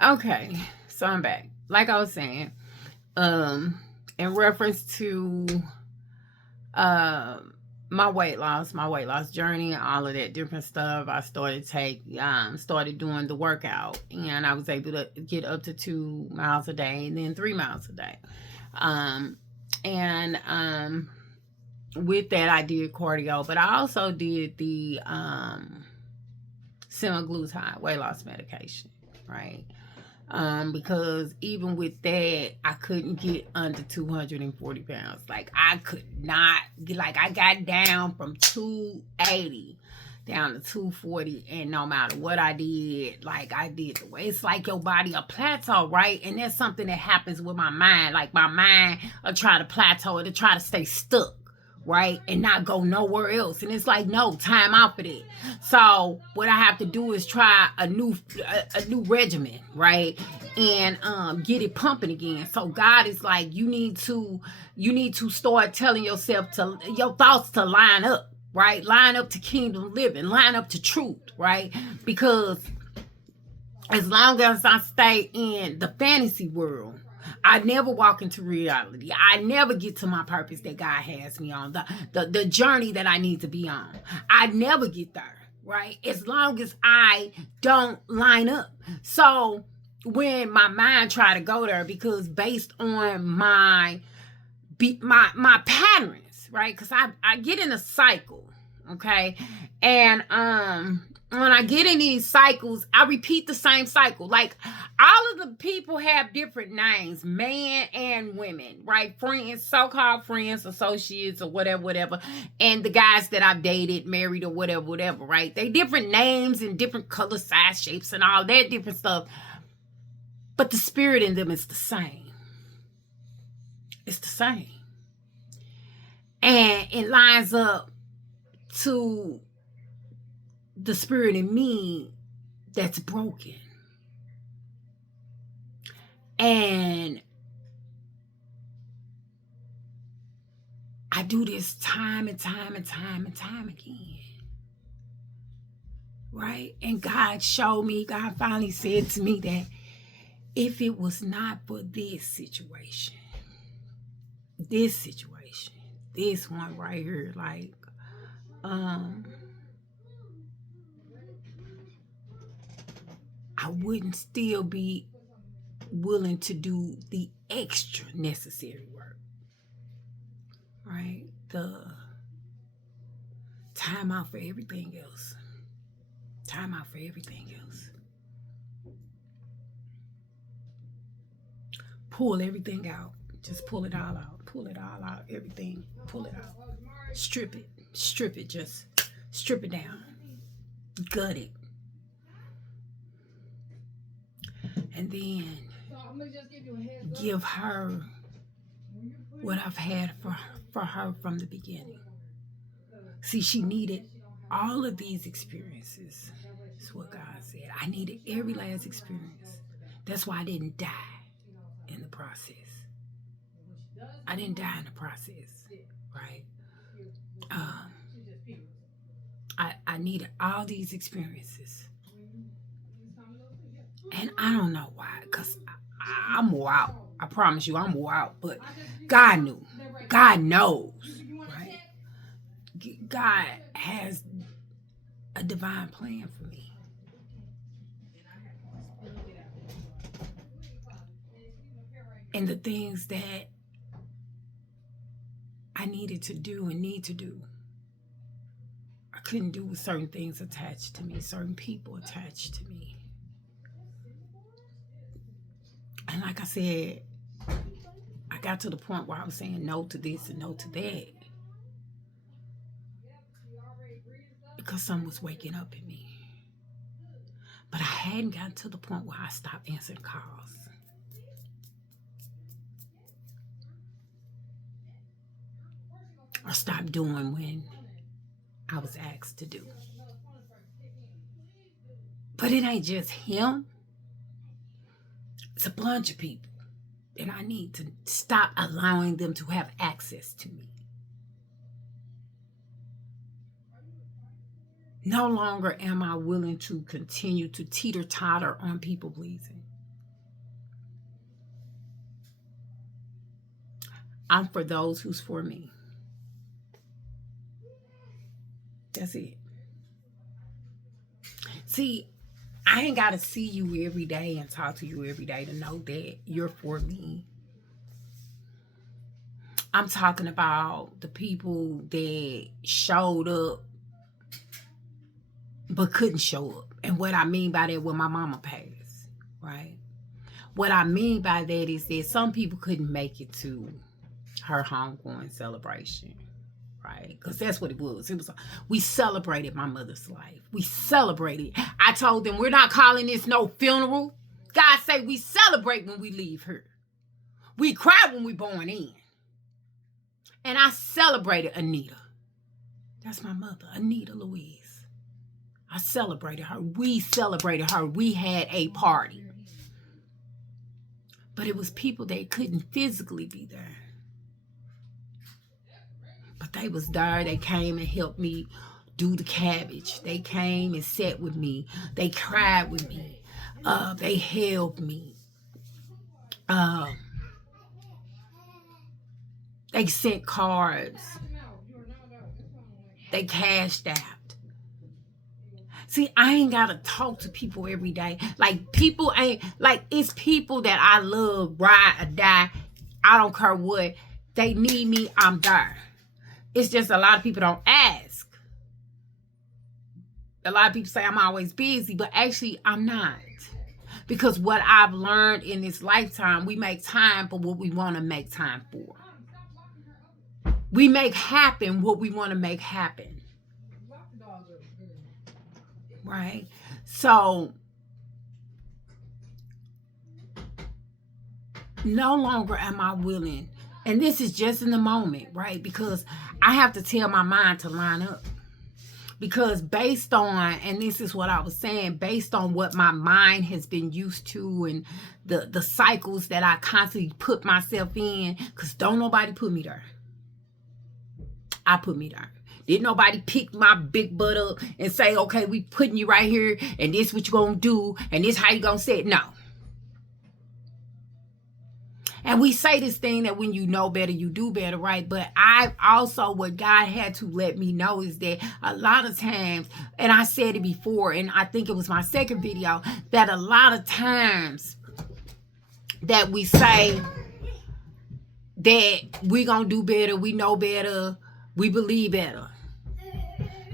Okay, so I'm back. Like I was saying, um, in reference to um my weight loss journey, all of that different stuff, I started doing the workout, and I was able to get up to 2 miles a day, and then 3 miles a day. Um, and with that, I did cardio, but I also did the semaglutide weight loss medication, right? Because even with that, I couldn't get under 240 pounds. Like, I could not, like, I got down from 280 down to 240, and no matter what I did, like, I did the way, it's like your body a plateau, right? And that's something that happens with my mind. Like, my mind will try to plateau, it'll try to stay stuck, right, and not go nowhere else. And it's like, no, time out for that. So what I have to do is try a new regimen, right, and get it pumping again. So God is like, you need to start telling yourself, to your thoughts to line up, right, line up to kingdom living, line up to truth, right, because as long as I stay in the fantasy world, I never walk into reality. I never get to my purpose that God has me on, the journey that I need to be on. I never get there, right? As long as I don't line up. So when my mind try to go there, because based on my patterns, right? Because I get in a cycle, okay, and when I get in these cycles, I repeat the same cycle. Like, all of the people have different names, man and women, right? Friends, so-called friends, associates, or whatever, whatever. And the guys that I've dated, married, or whatever, whatever, right? They different names and different color, size, shapes, and all that different stuff. But the spirit in them is the same. It's the same. And it lines up to the spirit in me that's broken. And I do this time and time and time and time again. Right? And God finally said to me that if it was not for this situation, this one right here, like, I wouldn't still be willing to do the extra necessary work, right? The time out for everything else. Time out for everything else. Pull everything out. Just pull it all out. Pull it all out. Everything. Pull it out. Strip it. Strip it. Just strip it down. Gut it. And then give her what I've had for her from the beginning. See, she needed all of these experiences. That's what God said. I needed every last experience. That's why I didn't die in the process. I didn't die in the process, right? Um, I needed all these experiences. And I don't know why, because I'm wore out. I promise you, I'm wore out. But God knew. God knows, right? God has a divine plan for me. And the things that I needed to do and need to do, I couldn't do with certain things attached to me, certain people attached to me. And like I said, I got to the point where I was saying no to this and no to that because something was waking up in me. But I hadn't gotten to the point where I stopped answering calls. Or stopped doing when I was asked to do. But it ain't just him. It's a bunch of people that I need to stop allowing them to have access to me. No longer am I willing to continue to teeter-totter on people pleasing. I'm for those who's for me. That's it. See, I ain't got to see you every day and talk to you every day to know that you're for me. I'm talking about the people that showed up but couldn't show up. And what I mean by that, when my mama passed, right? What I mean by that is that some people couldn't make it to her homegoing celebration, right? Because that's what it was. It was, we celebrated my mother's life. We celebrated. I told them, we're not calling this no funeral. God say we celebrate when we leave her. We cry when we born in. And I celebrated Anita. That's my mother, Anita Louise. I celebrated her. We celebrated her. We had a party. But it was people that couldn't physically be there. But they was there. They came and helped me do the cabbage. They came and sat with me. They cried with me. They held me. They sent cards. They cashed out. See, I ain't got to talk to people every day. Like, people ain't, like, it's people that I love, ride or die. I don't care what. They need me, I'm there. It's just a lot of people don't ask. A lot of people say I'm always busy, but actually I'm not. Because what I've learned in this lifetime, we make time for what we want to make time for. We make happen what we want to make happen. Right? So, no longer am I willing, and this is just in the moment, right? Because I have to tell my mind to line up. Because based on, and this is what I was saying, based on what my mind has been used to and the cycles that I constantly put myself in, because don't nobody put me there. I put me there. Didn't nobody pick my big butt up and say, okay, we putting you right here, and this what you gonna do, and this how you gonna say it. No. And we say this thing that when you know better, you do better, right? But I also, what God had to let me know is that a lot of times, and I said it before, and I think it was my second video, that a lot of times that we say that we gonna do better, we know better, we believe better.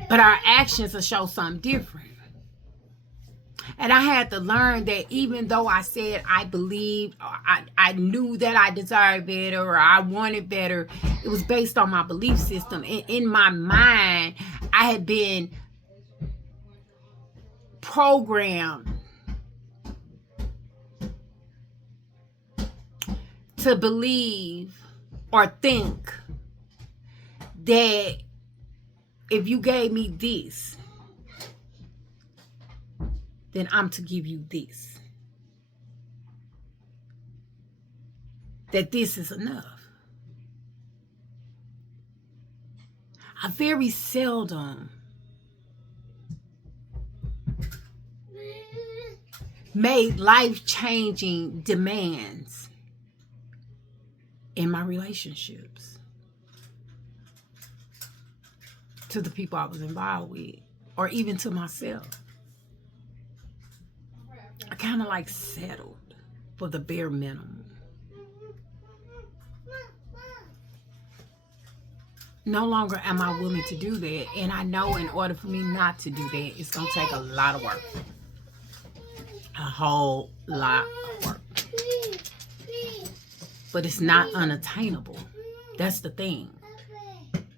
But our actions will show something different. And I had to learn that even though I said I believed, or I knew that I deserved better, or I wanted better, it was based on my belief system. In my mind, I had been programmed to believe or think that if you gave me this, then I'm to give you this. That this is enough. I very seldom made life-changing demands in my relationships to the people I was involved with, or even to myself. I kind of like settled for the bare minimum. No longer am I willing to do that. And I know in order for me not to do that, it's going to take a lot of work. A whole lot of work. But it's not unattainable. That's the thing.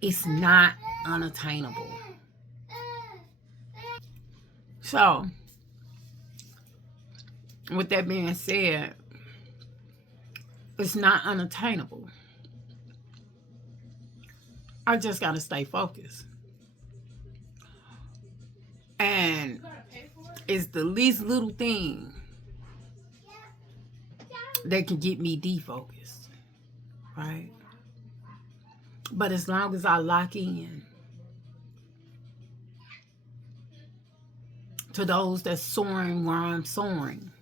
It's not unattainable. So, with that being said, it's not unattainable. I just got to stay focused. And it's the least little thing that can get me defocused, right? But as long as I lock in to those that's soaring where I'm soaring,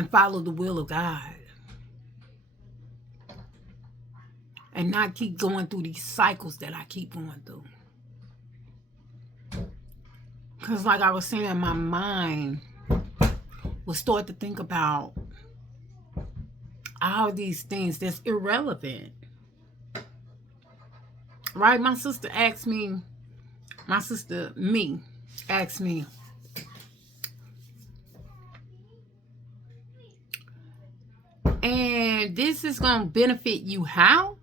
and follow the will of God. And not keep going through these cycles that I keep going through. Because like I was saying, my mind will start to think about all these things that's irrelevant. Right? My sister asked me, and this is going to benefit you how?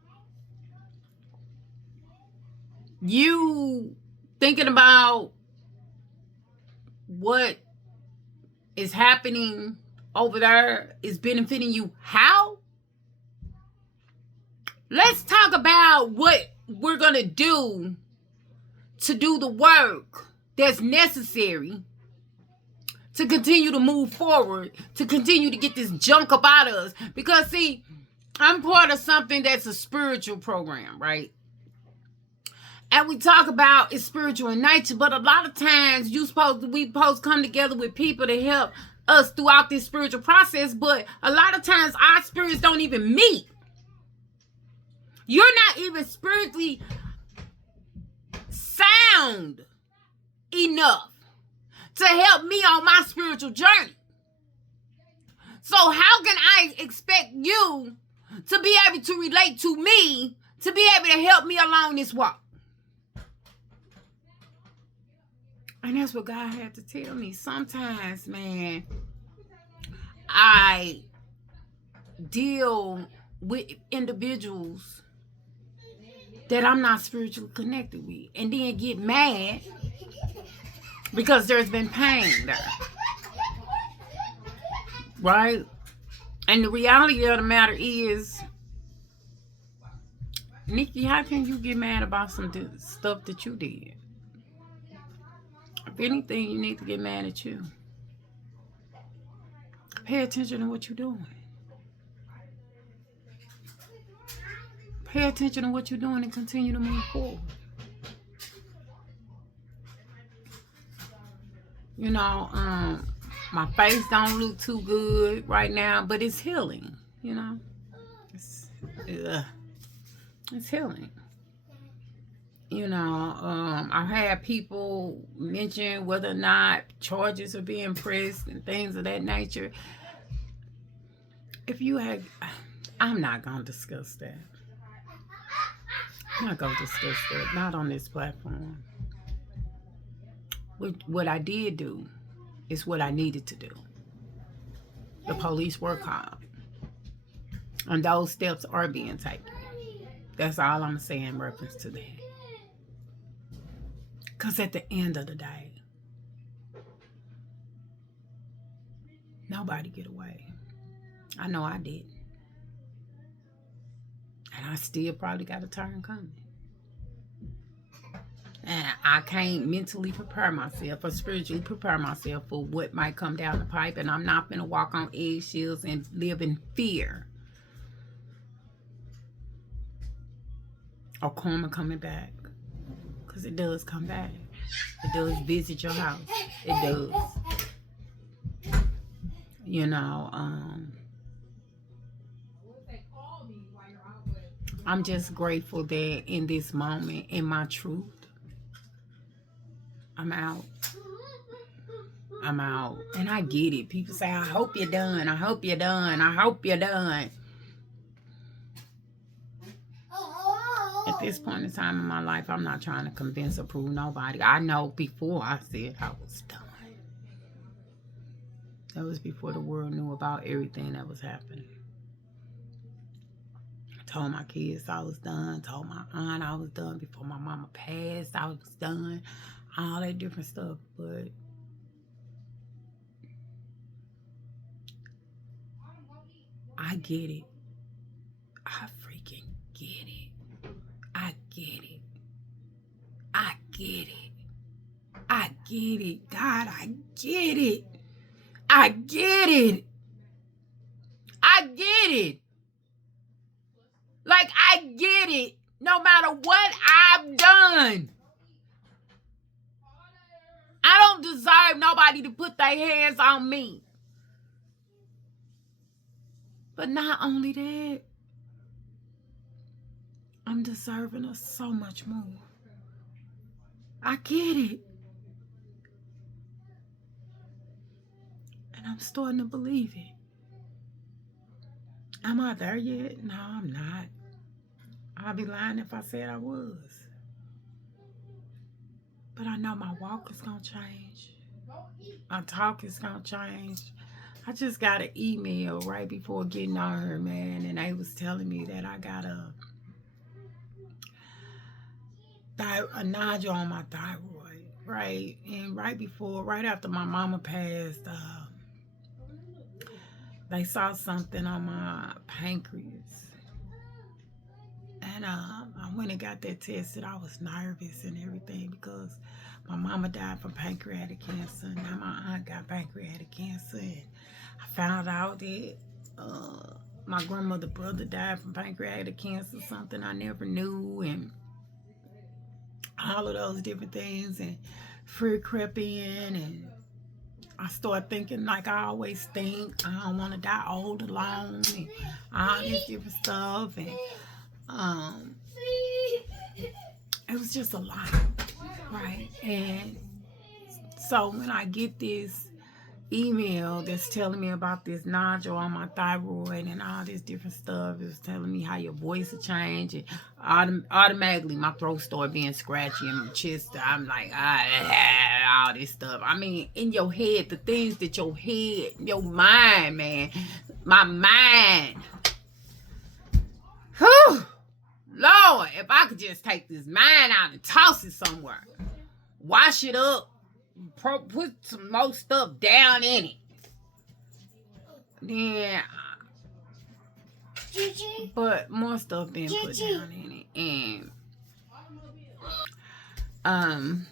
You thinking about what is happening over there is benefiting you how? Let's talk about what we're going to do the work that's necessary to continue to move forward, to continue to get this junk up out of us. Because, see, I'm part of something that's a spiritual program, right? And we talk about it's spiritual in nature, but a lot of times we supposed to come together with people to help us throughout this spiritual process, but a lot of times our spirits don't even meet. You're not even spiritually sound enough to help me on my spiritual journey. So how can I expect you to be able to relate to me, to be able to help me along this walk? And that's what God had to tell me. Sometimes, man, I deal with individuals that I'm not spiritually connected with, and then get mad because there's been pain there. Right? And the reality of the matter is, Nikki, how can you get mad about some stuff that you did? If anything, you need to get mad at you. Pay attention to what you're doing. Pay attention to what you're doing and continue to move forward. You know, my face don't look too good right now, but it's healing, you know. It's healing. You know, I've had people mention whether or not charges are being pressed and things of that nature. I'm not going to discuss that. I'm not going to discuss that. Not on this platform. What I did do is what I needed to do. The police were called. And those steps are being taken. That's all I'm saying in reference to that. Because at the end of the day, nobody get away. I know I didn't. And I still probably got a turn coming. And I can't mentally prepare myself or spiritually prepare myself for what might come down the pipe. And I'm not going to walk on eggshells and live in fear of karma coming back. Because it does come back. It does visit your house. It does. You know, I'm just grateful that in this moment, in my truth, I'm out. And I get it. People say, I hope you're done. I hope you're done. I hope you're done. At this point in time in my life, I'm not trying to convince or prove nobody. I know before I said I was done. That was before the world knew about everything that was happening. I told my kids I was done. Told my aunt I was done. Before my mama passed, I was done. All that different stuff. But I get it. I freaking get it. I get it. I get it. I get it. God, I get it. I get it. I get it. Like, I get it. No matter what I've done. I don't deserve nobody to put their hands on me. But not only that, I'm deserving of so much more. I get it. And I'm starting to believe it. Am I there yet? No, I'm not. I'd be lying if I said I was. But I know my walk is going to change. My talk is going to change. I just got an email right before getting on here, man, and they was telling me that I got a nodule on my thyroid, right? And right after my mama passed, they saw something on my pancreas. And I went and got that tested. I was nervous and everything because my mama died from pancreatic cancer. Now my aunt got pancreatic cancer. And I found out that my grandmother's brother died from pancreatic cancer, something I never knew. And all of those different things. And fear crept in. And I started thinking like I always think. I don't want to die old alone. And all this different stuff. And it was just a lot, right? And so when I get this email that's telling me about this nodule on my thyroid and all this different stuff, it was telling me how your voice will change, and automatically my throat started being scratchy and my chest. I'm like, all this stuff. I mean, in your head, the things that your head, your mind, man, my mind. Whew. Lord, if I could just take this mind out and toss it somewhere, wash it up, put some more stuff down in it, then, but more stuff being put down in it, and I'm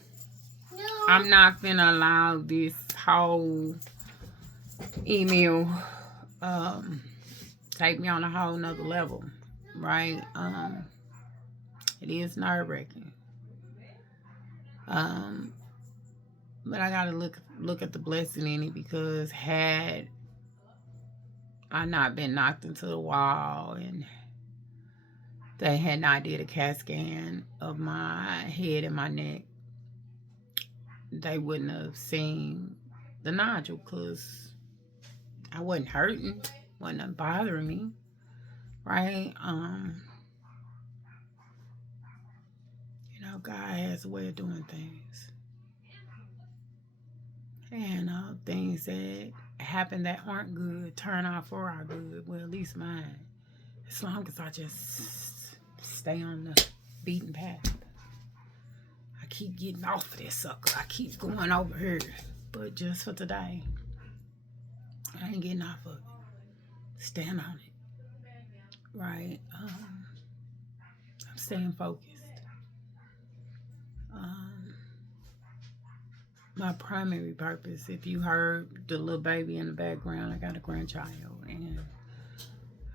not finna allow this whole email take me on a whole nother level, right? It is nerve-wracking. But I gotta look at the blessing in it, because had I not been knocked into the wall and they had not did a CAT scan of my head and my neck, they wouldn't have seen the nodule, because I wasn't hurting, wasn't bothering me, right? God has a way of doing things. And things that happen that aren't good turn out for our good. Well, at least mine. As long as I just stay on the beaten path. I keep getting off of this sucker. I keep going over here. But just for today, I ain't getting off of it. Stand on it. Right? I'm staying focused. My primary purpose, if you heard the little baby in the background, I got a grandchild, and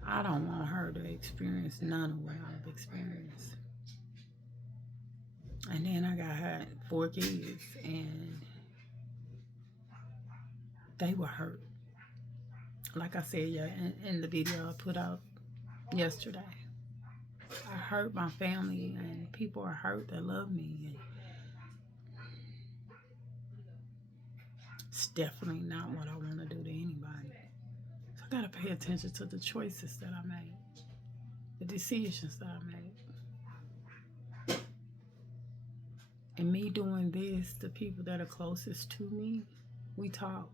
I don't want her to experience none of what I've experienced. And then I got 4 kids, and they were hurt. Like I said, yeah, in the video I put out yesterday, I hurt my family, and people are hurt that love me. And it's definitely not what I want to do to anybody. So I got to pay attention to the choices that I make, the decisions that I make. And me doing this, the people that are closest to me, we talk.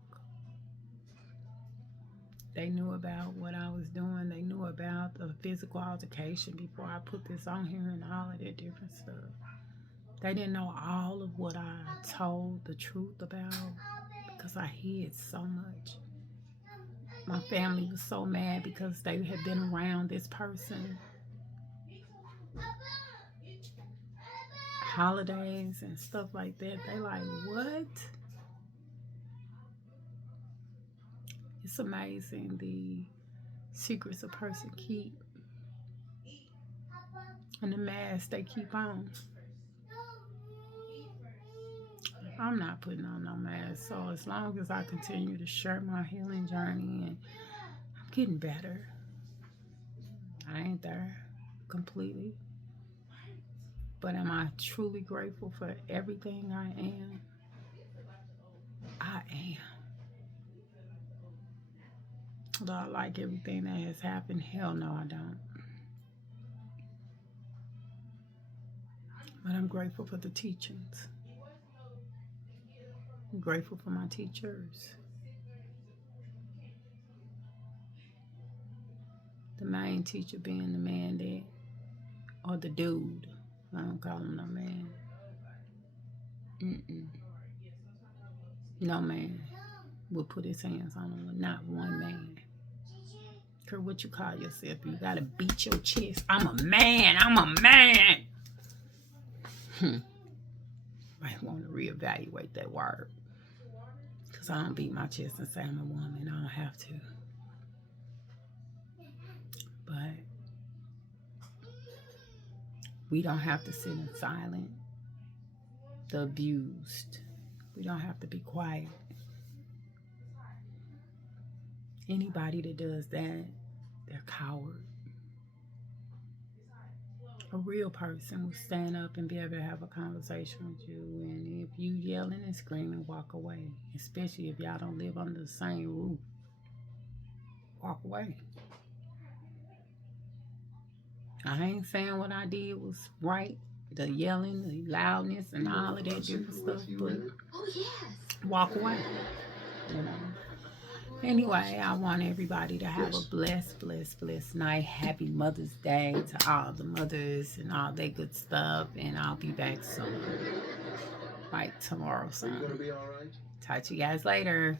They knew about what I was doing. They knew about the physical altercation before I put this on here and all of that different stuff. They didn't know all of what I told the truth about, because I hid so much. My family was so mad because they had been around this person. Holidays and stuff like that. They like, what? It's amazing the secrets a person keep and the mask they keep on. I'm not putting on no mask. So as long as I continue to share my healing journey, and I'm getting better. I ain't there completely. But am I truly grateful for everything I am? I am. Do I like everything that has happened? Hell no, I don't. But I'm grateful for the teachings. I'm grateful for my teachers. The main teacher being the man that, or the dude. I don't call him no man. Mm-mm. No man will put his hands on him. Not one man. Care what you call yourself. You gotta beat your chest. I'm a man. I'm a man. Might want to reevaluate that word. Because I don't beat my chest and say I'm a woman. I don't have to. But we don't have to sit in silence. The abused. We don't have to be quiet. Anybody that does that, they're coward. A real person will stand up and be able to have a conversation with you. And if you yelling and screaming, walk away. Especially if y'all don't live under the same roof. Walk away. I ain't saying what I did was right. The yelling, the loudness, and all of that different stuff. But walk away. You know. Anyway, I want everybody to have a blessed night. Happy Mother's Day to all the mothers and all that good stuff. And I'll be back soon. Like tomorrow soon. Talk to you guys later.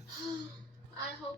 I hope